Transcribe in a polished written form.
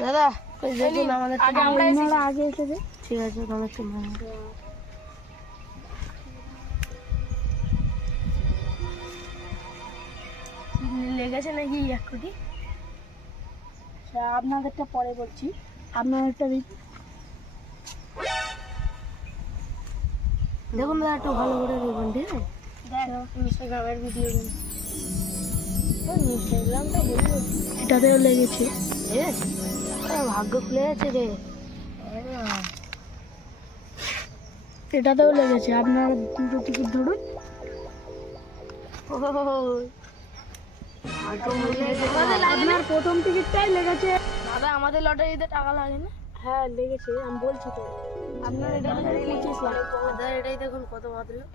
দাদা আমাদের আগে এসেছে। ঠিক আছে তোমার তো লেগেছে নাকি এক কোটি? আপনাদেরটা পরে বলছি, আপনাদেরটা দেখুন দাদা একটু ভালো করে দেখুন, ঠিক আছে? ইনস্টাগ্রামের ভিডিও ইনস্টাগ্রামটা বলবো এটাতেও লেগেছে। ঠিক আছে, ভাগ্য খুলে গেছে রে। এটাতেও লেগেছে। আপনার দুটো টিকিট ধরুন। আপনার প্রথম টিকিটটাই লেগেছে। দাদা আমাদের লটারিতে টাকা লাগে না? হ্যাঁ লেগেছে, আমি বলছি তো। আপনার এটা 25 লাখ। দাদা এটাই দেখুন কত বাঁধলো।